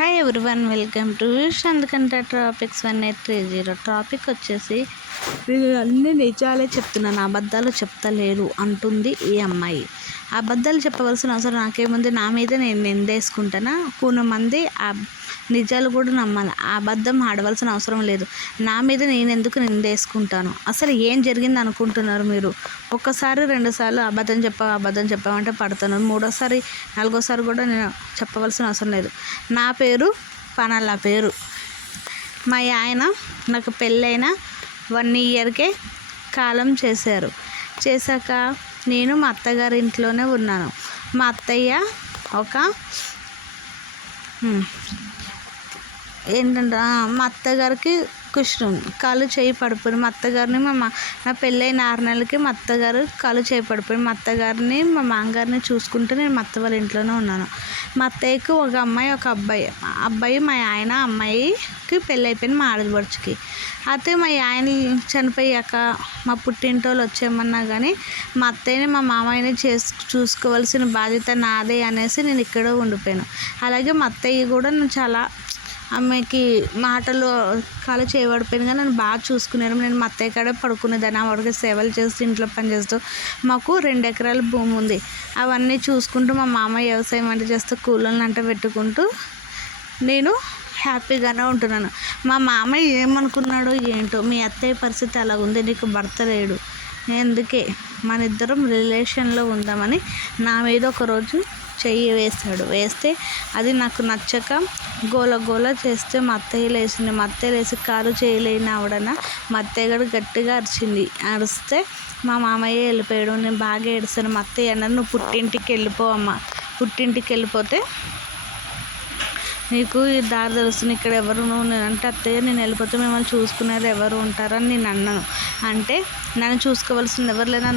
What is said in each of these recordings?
Hi everyone, welcome to అందుకంటే topics 1830. Topic వచ్చేసి నేను అన్ని నిజాలే చెప్తున్నాను, అబద్ధాలు చెప్తలేరు అంటుంది ఈ అమ్మాయి. అబద్ధాలు చెప్పవలసిన అవసరం నాకేముంది? నా మీద నేను నిందేసుకుంటానా? కొంతమంది నిజాలు కూడా నమ్మాలి, అబద్ధం ఆడవలసిన అవసరం లేదు. నా మీద నేను ఎందుకు నిందేసుకుంటాను? అసలు ఏం జరిగింది అనుకుంటున్నారు మీరు? ఒక్కసారి రెండుసార్లు అబద్ధం చెప్పామంటే పడతాను. మూడోసారి నాలుగోసారి కూడా నేను చెప్పవలసిన అవసరం లేదు. నా పేరు పనల పేరు. మా ఆయన నాకు పెళ్ళైన 1 ఇయర్కే కాలం చేశాక నేను మా అత్తగారి ఇంట్లోనే ఉన్నాను. మా అత్తయ్య మా అత్తగారికి కాలు చేయి పడిపోయింది. మా అత్తగారిని నా పెళ్ళైన 6 నెలలకి మా అత్తగారు కాలు చేయి పడిపోయింది. మా అత్తగారిని మా మామగారిని చూసుకుంటూ నేను మా అత్త వాళ్ళ ఇంట్లోనే ఉన్నాను. మా అత్తయ్యకు ఒక అమ్మాయి ఒక అబ్బాయి మా ఆయన అమ్మాయికి పెళ్ళి అయిపోయింది, మా ఆడపడుచుకి. అయితే మా ఆయన చనిపోయాక మా పుట్టింటోళ్ళు వచ్చేయమన్నా కానీ మా అత్తయ్యని మా మామయ్యని చూసుకోవాల్సిన బాధ్యత నాదే అనేసి నేను ఇక్కడే ఉండిపోయాను. అలాగే మా అత్తయ్య కూడా నేను చాలా ఆమెకి మాటలు కాలు చేయబడిపోయింది కానీ నన్ను బాగా చూసుకున్నారు. నేను మా అత్తయ్య కాడే పడుకునేదాన్ని, ఆవిడకి సేవలు చేస్తూ ఇంట్లో పనిచేస్తూ. మాకు 2 ఎకరాల భూమి ఉంది. అవన్నీ చూసుకుంటూ మా మామయ్య వ్యవసాయం అంటే చేస్తూ కూలోళ్ళని అంటే పెట్టుకుంటూ నేను హ్యాపీగానే ఉంటున్నాను. మా మామయ్య ఏమనుకున్నాడో ఏంటో, మీ అత్తయ్య పరిస్థితి అలా ఉంది, నీకు భర్త లేడు, అందుకే మన ఇద్దరం రిలేషన్లో ఉందామని నా మీద ఒకరోజు చెయ్యి వేస్తే అది నాకు నచ్చక గోల చేస్తే మా అత్తయ్య లేచింది. మా అత్తయ్య లేచి కాలు చేయలేని ఆవిడన మా అత్తయ్య గారు గట్టిగా అరిస్తే మా మామయ్య వెళ్ళిపోయాడు. నేను బాగా ఏడుస్తాను. మా అత్తయ్య అన్నారు, నువ్వు పుట్టింటికి వెళ్ళిపో అమ్మ, పుట్టింటికి వెళ్ళిపోతే నీకు ఈ దారి తెలుస్తుంది, ఇక్కడ ఎవరు నేను అంటే అత్తయ్య నేను వెళ్ళిపోతే మిమ్మల్ని చూసుకునేది ఎవరు ఉంటారని నేను అన్నాను. అంటే నన్ను చూసుకోవాల్సింది ఎవరు లేదా,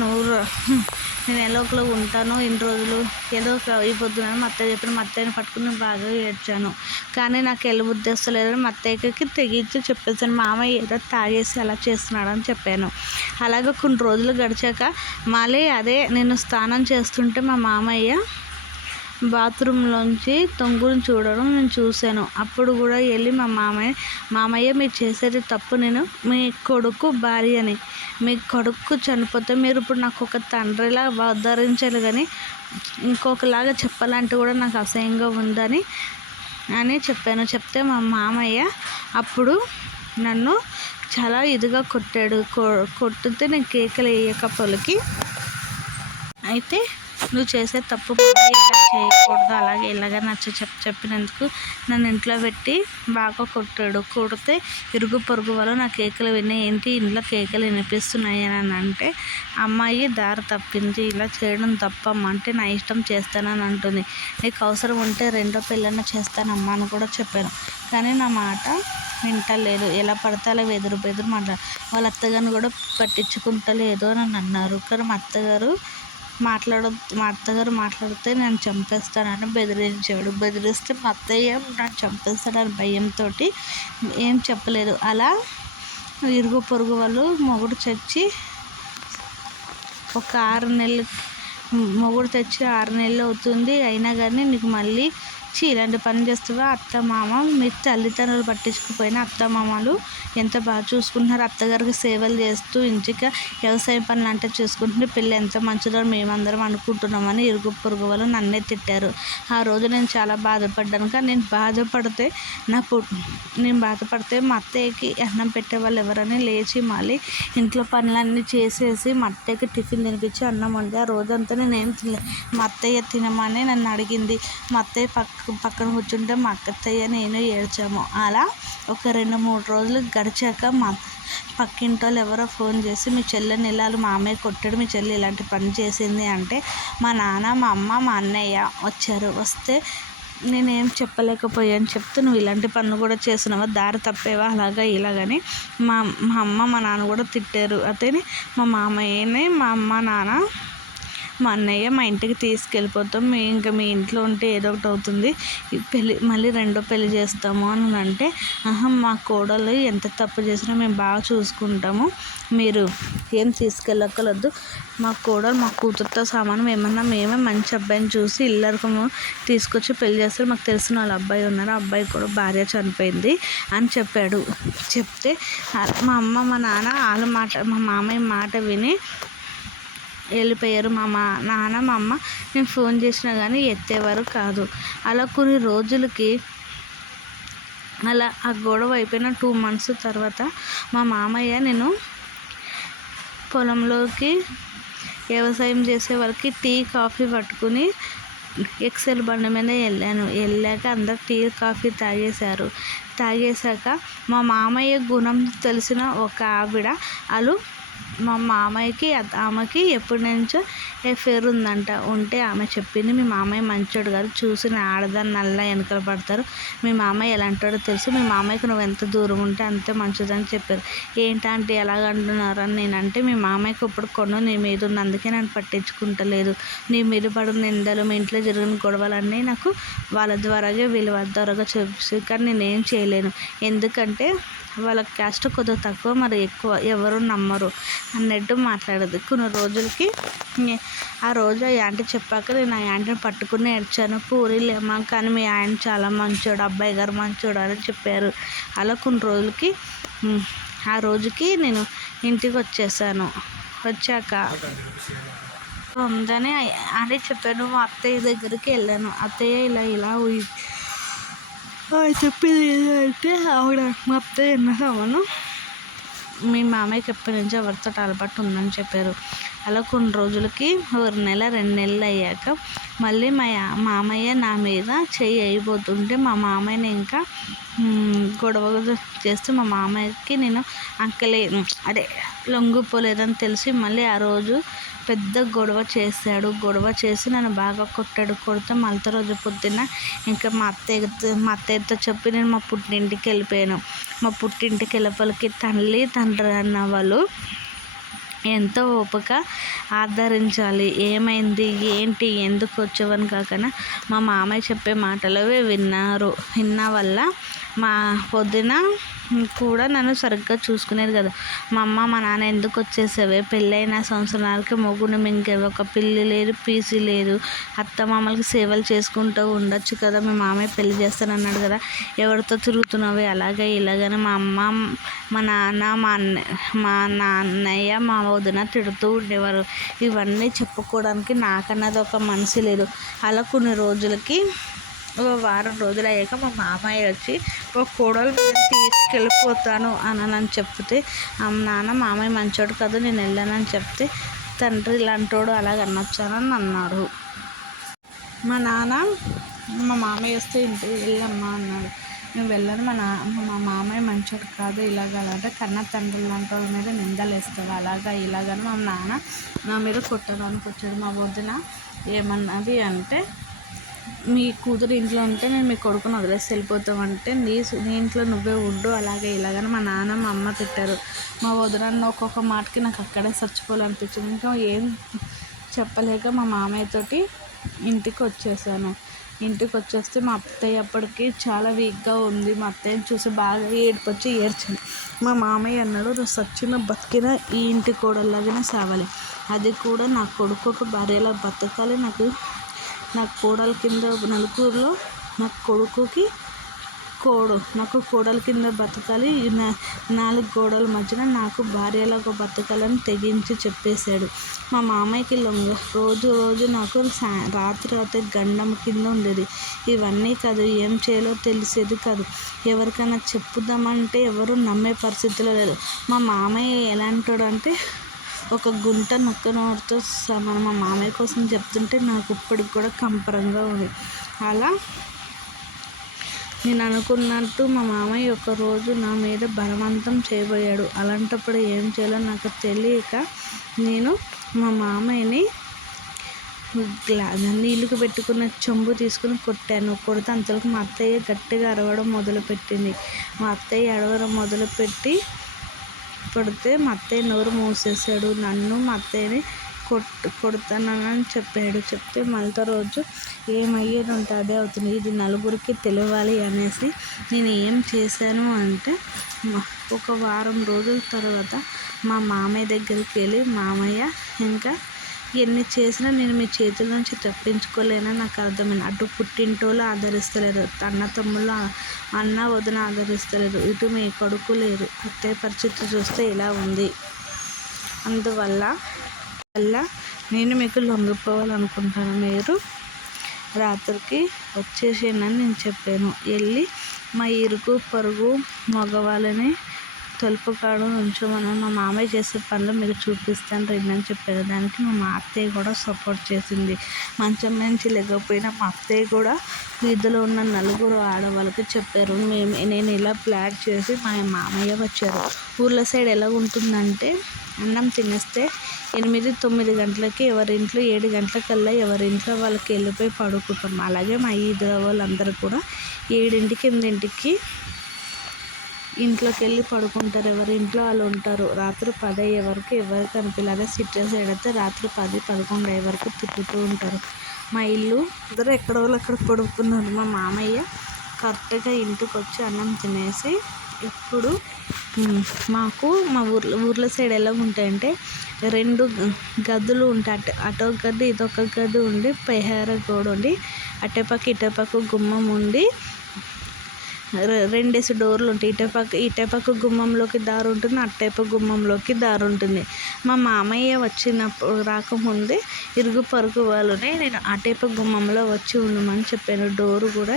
నేను ఎలా ఒకలా ఉంటాను ఇన్ని రోజులు ఏదో అయిపోతున్నాను మా అత్తయ్య చెప్పిన. మా అత్తయ్యని పట్టుకుని బాగా ఏడ్చాను, కానీ నాకు వెళ్ళి ఉద్దేశలేదని మా అత్తయ్యకి తెగించి చెప్పేసాను. మామయ్య ఏదో తాగేసి అలా చేస్తున్నాడని చెప్పాను. అలాగే కొన్ని రోజులు గడిచాక మళ్ళీ అదే నేను స్నానం చేస్తుంటే మా మామయ్య బాత్రూంలోంచి తొంగుని చూడడం నేను చూశాను. అప్పుడు కూడా వెళ్ళి మా మామయ్య మీరు చేసేది తప్పు, నేను మీ కొడుకు భార్యని, మీ కొడుకు చనిపోతే మీరు ఇప్పుడు నాకు ఒక తండ్రిలా ఉద్ధరించాలి కానీ ఇంకొకలాగా చెప్పాలంటే కూడా నాకు అసహ్యంగా ఉందని చెప్పాను. చెప్తే మా మామయ్య అప్పుడు నన్ను చాలా ఇదిగా కొట్టాడు. కొట్టితే నేను కేకలు వేయకపోలకి అయితే నువ్వు చేసే తప్పు ఇలా చేయకూడదు, అలాగే ఇలాగ చెప్పినందుకు నన్ను ఇంట్లో పెట్టి బాగా కొడితే ఇరుగు పొరుగు వాళ్ళు నా కేకలు ఏంటి ఇంట్లో కేకలు వినిపిస్తున్నాయి అని అంటే, అమ్మాయి దారి తప్పింది, ఇలా చేయడం తప్పమ్మా అంటే నా ఇష్టం చేస్తానని అంటుంది. నీకు అవసరం ఉంటే 2వ పెళ్ళన్నా చేస్తానమ్మా అని కూడా చెప్పాను. కానీ నా మాట వింటలేదు, ఎలా పడితే అలా బెదురు మాట్లాడు. వాళ్ళ అత్తగారిని కూడా పట్టించుకుంటలేదు అని అన్నారు. కానీ మా అత్తగారు మాట్లాడితే నేను చంపేస్తానని బెదిరిస్తే మా అత్తయ్య నన్ను చంపేస్తాడని భయంతో ఏం చెప్పలేదు. అలా ఇరుగు పొరుగు వాళ్ళు మొగుడు తెచ్చి 6 నెలలు అవుతుంది, అయినా కానీ నీకు మళ్ళీ ఇలాంటి పని చేస్తావా? అత్త మామ మీ తల్లిదండ్రులు పట్టించుకుపోయినా అత్త మామలు ఎంత బాగా చూసుకుంటున్నారు, అత్తగారికి సేవలు చేస్తూ ఇంటికి వ్యవసాయం పనులు అంటే చూసుకుంటుంటే పెళ్ళి ఎంత మంచిదో మేమందరం అనుకుంటున్నామని ఇరుగు పొరుగు వాళ్ళు నన్నే తిట్టారు. ఆ రోజు నేను చాలా బాధపడ్డాను. కానీ నేను బాధపడితే మా అత్తయ్యకి అన్నం పెట్టే వాళ్ళు ఎవరని లేచి మళ్ళీ ఇంట్లో పనులన్నీ చేసేసి మా అత్తయ్యకి టిఫిన్ తినిపించి అన్నం వండి ఆ రోజంతా నేనేం తినలేదు. మా అత్తయ్య తినమని నన్ను అడిగింది. మా అత్తయ్య పక్కన కూర్చుంటే మా అత్తయ్య నేను ఏడ్చాము. అలా ఒక 2-3 రోజులు గడిచాక మా పక్కింటి వాళ్ళు ఎవరో ఫోన్ చేసి మీ చెల్లెని ఇలా మామయ్య కొట్టాడు, మీ చెల్లి ఇలాంటి పని చేసింది అంటే మా నాన్న మా అమ్మ మా అన్నయ్య వచ్చారు. వస్తే నేనేం చెప్పలేకపోయాను. చెప్తే నువ్వు ఇలాంటి పనులు కూడా చేస్తున్నావా, దారి తప్పేవా, అలాగా ఇలాగని మా అమ్మ మా నాన్న కూడా తిట్టారు. అతని మా మామయ్యని మా అమ్మ నాన్న మా అన్నయ్య మా ఇంటికి తీసుకెళ్ళిపోతాం, ఇంకా మీ ఇంట్లో ఉంటే ఏదో ఒకటి అవుతుంది, పెళ్ళి మళ్ళీ రెండో పెళ్ళి చేస్తాము అని అంటే, మా కోడలు ఎంత తప్పు చేసినా మేము బాగా చూసుకుంటాము, మీరు ఏం తీసుకెళ్ళక్కర్లేదు, మా కోడలు మా కూతురుతో సమానం, ఏమన్నా మేమే మంచి అబ్బాయిని చూసి ఇల్లరికము తీసుకొచ్చి పెళ్లి చేస్తారు, మాకు తెలిసిన వాళ్ళ అబ్బాయి ఉన్నారు, ఆ అబ్బాయి కూడా భార్య చనిపోయింది అని చెప్పాడు. చెప్తే మా అమ్మ మా నాన్న వాళ్ళ మాట, మా మామయ్య మాట విని వెళ్ళిపోయారు. మా నాన్న మా అమ్మ నేను ఫోన్ చేసినా కానీ ఎత్తేవారు కాదు. అలా కొన్ని రోజులకి అలా ఆ గొడవ అయిపోయిన 2 months తర్వాత మా మామయ్య నేను పొలంలోకి వ్యవసాయం చేసే వాళ్ళకి టీ కాఫీ పట్టుకుని ఎక్సెల్ బండి మీద వెళ్ళాక అందరు టీ కాఫీ తాగేశాక మా మామయ్య గుణం తెలిసిన ఒక ఆవిడ, వాళ్ళు మా మామయ్యకి ఆమెకి ఎప్పటి నుంచో ఎఫేర్ ఉందంట. ఉంటే ఆమె చెప్పింది, మీ మామయ్య మంచోడు కాదు, చూసిన ఆడదాన్ని నల్లా వెనకలు పడతారు, మీ మామయ్య ఎలాంటాడో తెలుసు, మీ మామయ్యకి నువ్వు ఎంత దూరం ఉంటే అంతే మంచిదని చెప్పారు. ఏంటంటే ఎలాగంటున్నారు అని నేనంటే, మీ మామయ్యకి ఇప్పుడు కొను నీ మీద ఉంది, అందుకే నన్ను పట్టించుకుంటలేదు, నీ మీద పడిన నిందలు, మీ ఇంట్లో జరిగిన గొడవలన్నీ నాకు వాళ్ళ ద్వారాగా వీళ్ళ ద్వారాగా చెప్పి, కానీ నేనేం చేయలేను, ఎందుకంటే వాళ్ళ క్యాస్ట్ కొద్దిగా తక్కువ, మరి ఎక్కువ ఎవరు నమ్మరు అన్నట్టు మాట్లాడదు. కొన్ని రోజులకి ఆ రోజు ఆ యాంటీ చెప్పాక నేను ఆ యాంటీని పట్టుకుని ఏడ్చాను. పూరీలేమా కానీ మీ ఆయన చాలా మంచోడు, అబ్బాయి గారు మంచోడు అని చెప్పారు. అలా కొన్ని రోజులకి ఆ రోజుకి నేను ఇంటికి వచ్చేసాను. వచ్చాక ఉందని అని చెప్పాను. మా అత్తయ్య దగ్గరికి వెళ్ళాను. అత్తయ్య ఇలా చెప్పింది ఏంటంటే, ఆవిడ మా అత్తయ్య అన్నాను, మీ మామయ్యకి ఎప్పటి నుంచి ఎవరితో అలవాటు ఉందని చెప్పారు. అలా కొన్ని రోజులకి 1 నెల 2 నెలలు అయ్యాక మళ్ళీ మా మామయ్య నా మీద చెయ్యి అయిపోతుంటే మా మామయ్యని ఇంకా గొడవ చేస్తే మా మామయ్యకి నేను లొంగిపోలేదని తెలిసి మళ్ళీ ఆ రోజు పెద్ద గొడవ చేసి నన్ను బాగా కొడితే మళ్ళీ రోజు పొద్దున్న ఇంకా మా అత్తయ్యతో చెప్పి నేను మా పుట్టింటికి వెళ్ళిపోయాను. మా పుట్టింటికి వెళ్ళేపలికి తల్లి తండ్రి అన్న వాళ్ళు ఎంతో ఓపిక ఆదరించాలి, ఏమైంది ఏంటి ఎందుకు వచ్చేవని కాకుండా మా మామయ్య చెప్పే మాటలవే విన్న వల్ల మా వదిన కూడా నన్ను సరిగ్గా చూసుకునేది కదా. మా అమ్మ మా నాన్న ఎందుకు వచ్చేసావే, పెళ్ళైన సంవత్సరాలకి మొగుడు మింగేవి, ఒక పిల్లి లేదు పీసి లేదు, అత్త మామలకి సేవలు చేసుకుంటూ ఉండొచ్చు కదా, మీ మామయ్య పెళ్లి చేస్తానన్నాడు కదా, ఎవరితో తిరుగుతున్నావే అలాగే ఇలాగని మా అమ్మ మా నాన్న మా నాన్నయ్య మా వదిన తిడుతూ ఉండేవారు. ఇవన్నీ చెప్పుకోవడానికి నాకన్నది ఒక మనిషి లేదు. అలా కొన్ని రోజులకి వారం రోజులు అయ్యాక మా మామయ్య వచ్చి ఒక కోడలు తీసుకెళ్ళిపోతాను అని చెప్తే, నాన్న మామయ్య మంచోడు కాదు నేను వెళ్ళానని చెప్తే, తండ్రి ఇలాంటోడు అలాగనొచ్చానని అన్నాడు. మా నాన్న మా మామయ్య వస్తే ఇంటికి వెళ్ళమ్మా అన్నాడు. నేను వెళ్ళను, మా మామయ్య మంచోడు కాదు అలాంటే కన్న తండ్రి లాంటి వాళ్ళ మీద నిందలు వేస్తావు ఇలాగని మా నాన్న నా మీద కొట్టడానికి వచ్చాడు. మా వదిన ఏమన్నది అంటే, మీ కూతురు ఇంట్లో ఉంటే నేను మీ కొడుకుని వదిలేసి వెళ్ళిపోతామంటే నీ ఇంట్లో నువ్వే ఉండు ఇలాగని మా నాన్న మా అమ్మ తిట్టారు. మా వదిన ఒక్కొక్క మాటకి నాకు అక్కడే చచ్చిపోవాలనిపించింది. ఇంకా ఏం చెప్పలేక మా మామయ్యతోటి ఇంటికి వచ్చేసాను. ఇంటికి వచ్చేస్తే మా అత్తయ్య అప్పటికి చాలా వీక్గా ఉంది. మా అత్తయ్యని చూసి బాగా ఏడ్చింది. మా మామయ్య అన్నాడు, నువ్వు సచ్చిన బతికిన ఈ ఇంటి కోడల్లాగానే సావాలి, అది కూడా నా కొడుకు ఒక భార్యలా బతకాలి, నాకు కోడల కింద నలుగురిలో నాకు కోడల కింద బతకాలి, 4 గోడల మధ్యన నాకు భార్యలాగా బతకాలని తెగించి చెప్పేశాడు. మా మామయ్యకి రోజు నాకు రాత్రి గండం కింద ఉండేది. ఇవన్నీ కాదు, ఏం చేయాలో తెలిసేది కాదు, ఎవరికైనా చెప్పుదామంటే ఎవరు నమ్మే పరిస్థితిలో లేదు. మా మామయ్య ఎలాంటాడు అంటే, ఒక గుంట నొక్క నోటితో సమానం. మా మామయ్య కోసం చెప్తుంటే నాకు ఇప్పటికి కూడా కంపరంగా ఉంది. అలా నేను అనుకున్నట్టు మా మామయ్య ఒకరోజు నా మీద బలవంతం చేయబోయాడు. అలాంటప్పుడు ఏం చేయాలో నాకు తెలియక నేను మా మామయ్యని నీళ్ళకి పెట్టుకున్న చెంబు తీసుకుని కొట్టాను. కొడితే అంతలోకి మా అత్తయ్య గట్టిగా అరవడం మొదలుపెట్టింది. మా అత్తయ్య అరవడం మొదలుపెట్టి కొడితే మా అత్తయ్య నోరు మూసేశాడు. నన్ను మా అత్తయ్యని కొడతానని చెప్పాడు. చెప్తే మళ్ళీ రోజు ఏమయ్యేది ఉంటే అదే అవుతుంది, ఇది నలుగురికి తెలియాలి అనేసి నేను ఏం చేశాను అంటే ఒక వారం రోజుల తర్వాత మా మామయ్య దగ్గరికి వెళ్ళి, మామయ్య ఇంకా ఎన్ని చేసినా నేను మీ చేతుల నుంచి తప్పించుకోలేనని నాకు అర్థమైంది. అటు పుట్టింటోళ్ళు ఆదరిస్తలేరు, అన్న తమ్ముళ్ళు అన్న వదిన ఆదరిస్తలేరు, ఇటు మీ కొడుకు లేరు, అత్తయ్య పరిస్థితి చూస్తే ఇలా ఉంది. అందువల్ల నేను మీకు లొంగిపోవాలనుకుంటాను, మీరు రాత్రికి వచ్చేసేయనని నేను చెప్పాను. వెళ్ళి మా ఇరుగు పొరుగు మగవాళ్ళని తలుపు కాడ ఉంచమని, మా మామయ్య చేసే పనులు మీకు చూపిస్తాను రండి అని చెప్పారు. దానికి మా అత్తయ్య కూడా సపోర్ట్ చేసింది. మంచం నుంచి లేకపోయినా మా అత్తయ్య కూడా వీధిలో ఉన్న నలుగురు ఆడవాళ్ళకి చెప్పారు. నేను ఇలా ప్లాన్ చేసి మా మామయ్య వచ్చారు. ఊర్ల సైడ్ ఎలా ఉంటుందంటే అన్నం తినేస్తే 8-9 గంటలకి ఎవరింట్లో 7 గంటలకల్లా ఎవరింట్లో వాళ్ళకి వెళ్ళిపోయి పడుకుంటాం. అలాగే మా ఈదుల వాళ్ళందరూ కూడా 7ంటికి 8ంటికి ఇంట్లోకి వెళ్ళి పడుకుంటారు, ఎవరి ఇంట్లో వాళ్ళు ఉంటారు. రాత్రి 10 అయ్యే వరకు ఎవరికి అనిపించలేదు. సిటీ సైడ్ అయితే రాత్రి 10-11 అయ్యే వరకు తిప్పుతూ ఉంటారు. మా ఇల్లు అందరూ ఎక్కడ వాళ్ళు అక్కడ పడుకున్నారు. మా మామయ్య కరెక్ట్గా ఇంటికి వచ్చి అన్నం తినేసి, ఇప్పుడు మాకు మా ఊర్ల సైడ్ ఎలా ఉంటాయంటే 2 గదులు ఉంటాయి. అటొక గది ఇదొక గది ఉండి పెహార గోడ ఉండి అటేపక్క ఇటేపక్క గుమ్మం ఉండి 2 డోర్లు ఉంటాయి. ఇటేపక్క గుమ్మంలోకి దారి ఉంటుంది, అటేపక్క గుమ్మంలోకి దారి ఉంటుంది. మా మామయ్య రాకముందే ఇరుగు పొరుగు వాళ్ళని నేను అటేపక్క గుమ్మంలో వచ్చి ఉండమని చెప్పాను. డోరు కూడా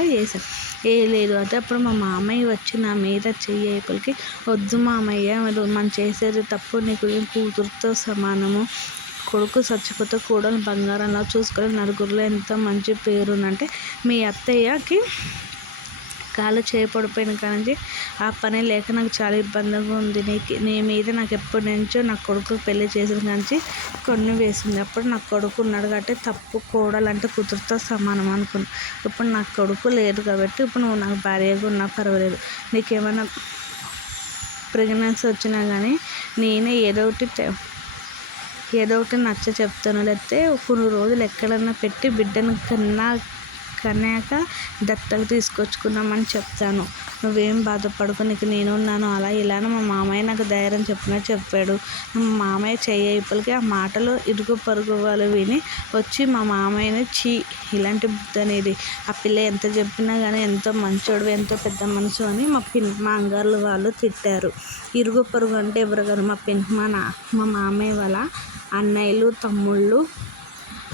వేయలేదు. అయితే అప్పుడు మా మామయ్య వచ్చి నా మీద చెయ్యిపలికి, వద్దు మామయ్య, మనం చేసేది తప్పు, నీకు కూతురుతో సమానము, కొడుకు చచ్చిపోతే కూడలు బంగారంలో చూసుకొని నలుగురిలో ఎంత మంచి పేరుందంటే, మీ అత్తయ్యకి కాలు చేయపడిపోయిన కానించి ఆ పని లేక నాకు చాలా ఇబ్బందిగా ఉంది. నీ మీద నాకు ఎప్పటి నుంచో నా కొడుకు పెళ్లి చేసిన కాంచి కొన్ని వేసింది. అప్పుడు నా కొడుకు ఉన్నాడు కాబట్టి తప్పు, కోడలంటే కూతురుతో సమానం అనుకున్నా. ఇప్పుడు నాకు కొడుకు లేదు కాబట్టి ఇప్పుడు నువ్వు నాకు భార్యగా ఉన్నా పర్వాలేదు. నీకేమైనా ప్రెగ్నెన్సీ వచ్చినా కానీ నేనే ఏదో ఒకటి నచ్చ చెప్తాను, లేకపోతే కొన్ని రోజులు ఎక్కడన్నా పెట్టి బిడ్డను కన్నాక దత్తత తీసుకొచ్చుకున్నామని చెప్తాను. నువ్వేం బాధపడకు, నీకు నేనున్నాను, అలా ఇలానో మా మామయ్య నాకు ధైర్యం చెప్పాడు. మా మామయ్య చెయ్యిపలికి ఆ మాటలు ఇరుగు పొరుగు వాళ్ళు విని వచ్చి మా మామయ్యని ఇలాంటి బుద్ధి అనేది, ఆ పిల్ల ఎంత చెప్పినా కానీ ఎంతో మంచోడు, ఎంతో పెద్ద మనసు అని మా అంగారులు వాళ్ళు తిట్టారు. ఇరుగు పొరుగు అంటే ఎవరు కాదు, మా మామయ్య వాళ్ళ అన్నయ్యలు, తమ్ముళ్ళు,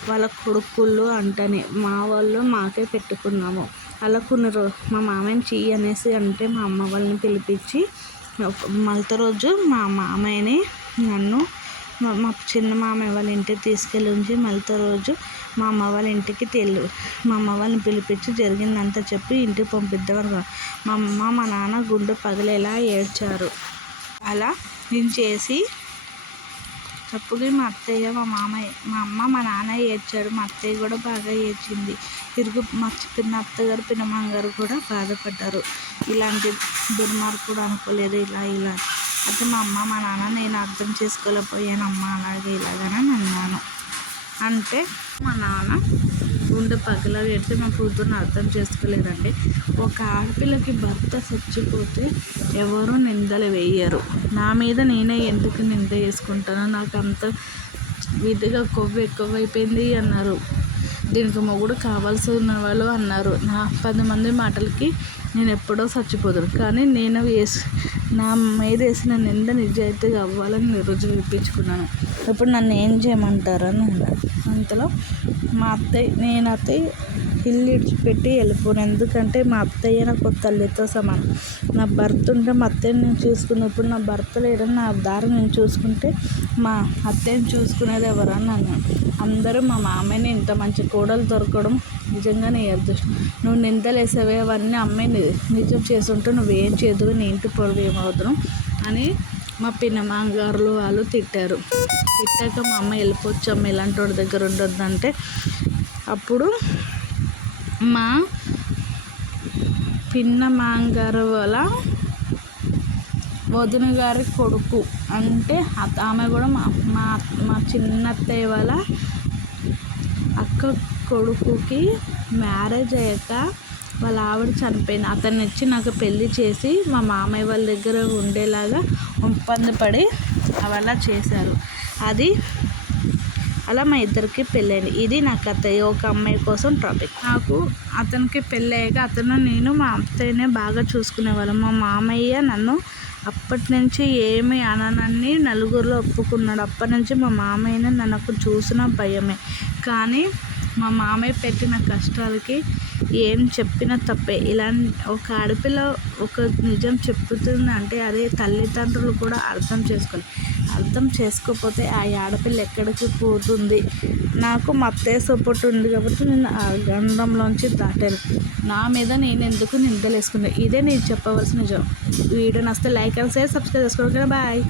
వాళ్ళ కొడుకుళ్ళు అంటనే మా వాళ్ళు మాకే పెట్టుకున్నాము. అలా మా మామయ్యని అనేసి అంటే మా అమ్మ వాళ్ళని పిలిపించి మళ్ళీ రోజు మా మామయ్యని నన్ను మా చిన్న మామయ్య వాళ్ళ ఇంటికి తీసుకెళ్ళి ఉంచి మళ్ళీ రోజు మా అమ్మ వాళ్ళ ఇంటికి మా అమ్మ వాళ్ళని పిలిపించి జరిగిందంతా చెప్పి ఇంటికి పంపిద్దామని మా అమ్మ మా నాన్న గుండె పగిలేలా ఏడ్చారు. అలా నేను చేసి తప్పుకి మా అత్తయ్య, మా మామయ్య, మా అమ్మ, మా నాన్న ఏడ్చాడు. మా అత్తయ్య కూడా బాగా ఏడ్చింది. మా పిన్న అత్తగారు, పిన్నమ్మగారు కూడా బాధపడ్డారు. ఇలాంటి దుర్మార్గుడు అనుకోలేదు ఇలా అయితే మా అమ్మ, మా నాన్న నేను అర్థం చేసుకోలేకపోయాను, అమ్మ అలాగే ఇలాగని అన్నాను. అంటే మా నాన్న గుండె పగల పెడితే మా కూతురుని అర్థం చేసుకోలేదండి. ఒక ఆడపిల్లకి భర్త చచ్చిపోతే ఎవరు నిందలు వేయరు. నా మీద నేనే ఎందుకు నింద వేసుకుంటానో, నాకు అంత విధిగా కొవ్వు ఎక్కువైపోయింది అన్నారు. దీనికి మొగుడు కావాల్సి ఉన్న వాళ్ళు అన్నారు. నా 10 మంది మాటలకి నేను ఎప్పుడో చచ్చిపోదును, కానీ నా మీద వేసిన నింద నిజాయితీగా అవ్వాలని నిరూపించుకున్నాను. ఇప్పుడు నన్ను ఏం చేయమంటారని అన్నారు. అంతలో మా అత్తయ్య ఇల్లు విడిచిపెట్టి వెళ్ళిపోను, ఎందుకంటే మా అత్తయ్య నాకు తల్లితో సమానం. నా భర్త ఉంటే మా అత్తయ్యని నేను చూసుకున్నాను, ఇప్పుడు నా భర్త లేడని నా దారి నేను చూసుకుంటే మా అత్తయ్యని చూసుకునేది ఎవరు అని అన్నాను. అందరూ మా మామయ్యని ఇంత మంచి కోడలు దొరకడం నిజంగా నీ అదృష్టం, నువ్వు నిందలు వేసేవే అవన్నీ అమ్మాయి నిజం చేసుంటే నువ్వేం చేదువు, నీ ఇంటి పొరుగు ఏమవుతున్నావు అని మా పిన్నమ్మగారులు వాళ్ళు తిట్టారు. తిట్టాక మా అమ్మ వెళ్ళిపోవచ్చమ్మ, ఇలాంటి వాడి దగ్గర ఉండొద్దంటే అప్పుడు మా పిన్నమ్మగారు వాళ్ళ వదిన గారి కొడుకు అంటే ఆమె కూడా మా మా మా చిన్నత్తయ్య వాళ్ళ అక్క కొడుకుకి మ్యారేజ్ అయ్యాక వాళ్ళ ఆవిడ చనిపోయింది. అతన్ని ఇచ్చి నాకు పెళ్ళి చేసి మా మామయ్య వాళ్ళ దగ్గర ఉండేలాగా ఒప్పందపడి అలా చేశారు. అది అలా మా ఇద్దరికి పెళ్ళైంది. ఇది నా కథ. ఒక అమ్మాయి కోసం టాపిక్. నాకు అతనికి పెళ్ళయ్యాక నేను మా అత్తయ్యనే బాగా చూసుకునేవాళ్ళం. మా మామయ్య నన్ను అప్పటి నుంచి ఏమి అననని నలుగురిలో ఒప్పుకున్నాడు. అప్పటి నుంచి మా మామయ్యని నన్ను చూసిన భయమే. కానీ మా మామయ్య పెట్టిన కష్టాలకి ఏం చెప్పినా తప్పే. ఇలా ఒక ఆడపిల్ల ఒక నిజం చెప్పుతుంది అంటే అదే తల్లిదండ్రులు కూడా అర్థం చేసుకోకపోతే ఆ ఆడపిల్ల ఎక్కడికి పోతుంది. నాకు మా అత్తయ్య సపోర్ట్ ఉంది కాబట్టి నేను ఆ గండంలోంచి దాటాను. నా మీద నేను ఎందుకు నిందలేసుకున్నాను. ఇదే నేను చెప్పవలసిన నిజం. వీడియో నచ్చితే లైక్ అండ్ షేర్, సబ్స్క్రైబ్ చేసుకోండి. బాయ్.